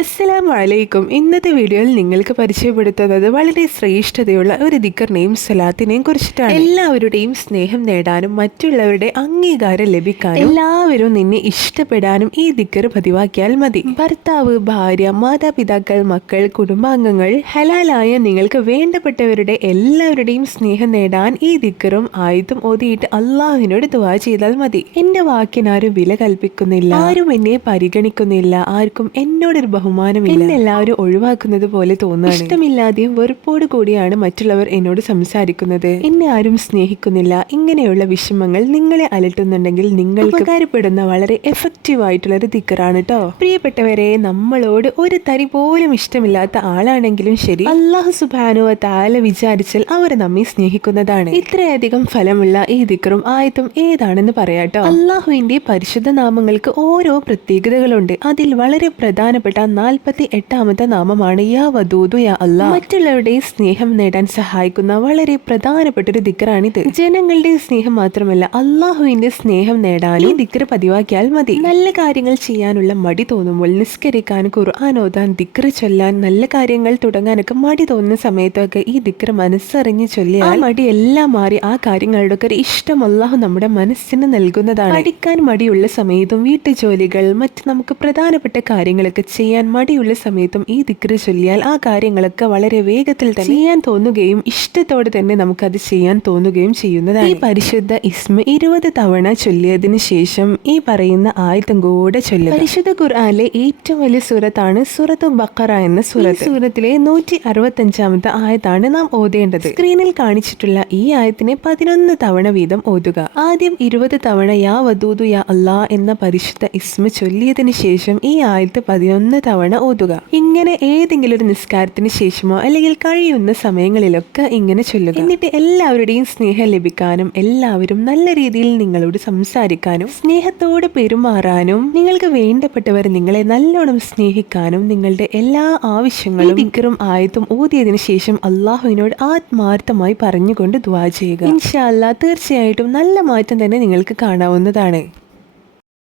അസ്സലാമു അലൈക്കും ഇന്നത്തെ വീഡിയോയിൽ നിങ്ങൾക്ക് പരിചയപ്പെടുത്തുന്നത് വളരെ ശ്രേഷ്ഠതയുള്ള ഒരു ദിക്കറിനെയും സലാത്തിനെയും കുറിച്ചിട്ടാണ്. എല്ലാവരുടെയും സ്നേഹം നേടാനും മറ്റുള്ളവരുടെ അംഗീകാരം ലഭിക്കാനും എല്ലാവരും നിന്നെ ഇഷ്ടപ്പെടാനും ഈ ദിക്കർ പതിവാക്കിയാൽ മതി. ഭർത്താവ് ഭാര്യ മാതാപിതാക്കൾ മക്കൾ കുടുംബാംഗങ്ങൾ ഹലാലായ നിങ്ങൾക്ക് വേണ്ടപ്പെട്ടവരുടെ എല്ലാവരുടെയും സ്നേഹം നേടാൻ ഈ ദിക്കറും ആയുധം ഓതിയിട്ട് അള്ളാഹുവിനോട് ദുവാ ചെയ്താൽ മതി. എന്റെ വാക്കിനാരും വില കൽപ്പിക്കുന്നില്ല. ആരും എന്നെ പരിഗണിക്കുന്നില്ല. ആർക്കും എന്നോടൊരു ബഹുമാനമില്ല. എല്ലാവരും ഒഴിവാക്കുന്നത് പോലെ തോന്നുകയാണ്. ഇഷ്ടമില്ലാതെയും വെറുപ്പോട് കൂടിയാണ് മറ്റുള്ളവർ എന്നോട് സംസാരിക്കുന്നത്. എന്നെ ആരും സ്നേഹിക്കുന്നില്ല. ഇങ്ങനെയുള്ള വിഷമങ്ങൾ നിങ്ങളെ അലട്ടുന്നുണ്ടെങ്കിൽ നിങ്ങൾക്ക് ഉപകാരപ്പെടുന്ന വളരെ എഫക്റ്റീവ് ആയിട്ടുള്ള ഒരു ദിക്കറാണ് കേട്ടോ പ്രിയപ്പെട്ടവരെ നമ്മളോട് ഒരു തരി പോലും ഇഷ്ടമില്ലാത്ത ആളാണെങ്കിലും ശരി. അള്ളാഹു സുബാനുവ താല വിചാരിച്ചാൽ അവർ നമ്മെ സ്നേഹിക്കുന്നതാണ്. ഇത്രയധികം ഫലമുള്ള ഈ ദിക്കറും ആയത്തും ഏതാണെന്ന് പറയാട്ടോ അള്ളാഹുവിന്റെ പരിശുദ്ധ നാമങ്ങൾക്ക് ഓരോ പ്രത്യേകതകളുണ്ട്. അതിൽ വളരെ പ്രധാനപ്പെട്ട നാൽപ്പത്തി എട്ടാമത്തെ നാമമാണ് യാ വധൂതു യാ അല്ല മറ്റുള്ളവരുടെ സ്നേഹം നേടാൻ സഹായിക്കുന്ന വളരെ പ്രധാനപ്പെട്ട ഒരു ദിക്കറാണിത്. ജനങ്ങളുടെ സ്നേഹം മാത്രമല്ല അള്ളാഹുവിന്റെ സ്നേഹം നേടാൻ ഈ ദിക്കർ പതിവാക്കിയാൽ മതി. നല്ല കാര്യങ്ങൾ ചെയ്യാനുള്ള മടി തോന്നുമ്പോൾ നിസ്കരിക്കാൻ ഖുർആൻ ഓതാൻ ദിക്കർ ചൊല്ലാൻ നല്ല കാര്യങ്ങൾ തുടങ്ങാനൊക്കെ മടി തോന്നുന്ന സമയത്തൊക്കെ ഈ ദിക്കർ മനസ്സറിഞ്ഞ് ചൊല്ലിയാൽ മടി എല്ലാം മാറി ആ കാര്യങ്ങളുടെ ഒക്കെ ഒരു ഇഷ്ടം അള്ളാഹു നമ്മുടെ മനസ്സിന് നൽകുന്നതാണ്. പഠിക്കാൻ മടിയുള്ള സമയത്തും വീട്ടുജോലികൾ മറ്റ് നമുക്ക് പ്രധാനപ്പെട്ട കാര്യങ്ങളൊക്കെ ചെയ്യാൻ മടിയുള്ള സമയത്തും ഈ ദിക്ര ചൊല്ലിയാൽ ആ കാര്യങ്ങളൊക്കെ വളരെ വേഗത്തിൽ തന്നെ ചെയ്യാൻ തോന്നുകയും ഇഷ്ടത്തോടെ തന്നെ നമുക്കത് ചെയ്യാൻ തോന്നുകയും ചെയ്യുന്നതാണ്. ഈ പരിശുദ്ധ ഇസ്മ ഇരുപത് തവണ ചൊല്ലിയതിന് ശേഷം ഈ പറയുന്ന ആയുധം കൂടെ ചൊല്ലുക. പരിശുദ്ധ ഖുർആാനിലെ ഏറ്റവും വലിയ സുരത്താണ് സുറത്തു ബക്കറ എന്ന സൂറത്ത്. സൂറത്തിലെ നൂറ്റി അറുപത്തഞ്ചാമത്തെ ആയത്താണ് നാം ഓതേണ്ടത്. സ്ക്രീനിൽ കാണിച്ചിട്ടുള്ള ഈ ആയത്തിനെ പതിനൊന്ന് തവണ വീതം ഓതുക. ആദ്യം ഇരുപത് തവണ യാ വദൂദു യാ അല്ലാ എന്ന പരിശുദ്ധ ഇസ്മ ചൊല്ലിയതിനു ശേഷം ഈ ആയത്ത് പതിനൊന്ന് തവണ ഓതുക. ഇങ്ങനെ ഏതെങ്കിലും ഒരു നിസ്കാരത്തിന് ശേഷമോ അല്ലെങ്കിൽ കഴിയുന്ന സമയങ്ങളിലൊക്കെ ഇങ്ങനെ ചൊല്ലുക. എന്നിട്ട് എല്ലാവരുടെയും സ്നേഹം ലഭിക്കാനും എല്ലാവരും നല്ല രീതിയിൽ നിങ്ങളോട് സംസാരിക്കാനും സ്നേഹത്തോടെ പെരുമാറാനും നിങ്ങൾക്ക് വേണ്ടപ്പെട്ടവർ നിങ്ങളെ നല്ലോണം സ്നേഹിക്കാനും നിങ്ങളുടെ എല്ലാ ആവശ്യങ്ങളും ദിക്കറും ആയത്തും ഓതിയതിനു ശേഷം അള്ളാഹുവിനോട് ആത്മാർത്ഥമായി പറഞ്ഞുകൊണ്ട് ദ്വാ ചെയ്യുക. ഇൻഷാല്ല തീർച്ചയായിട്ടും നല്ല മാറ്റം തന്നെ നിങ്ങൾക്ക് കാണാവുന്നതാണ്.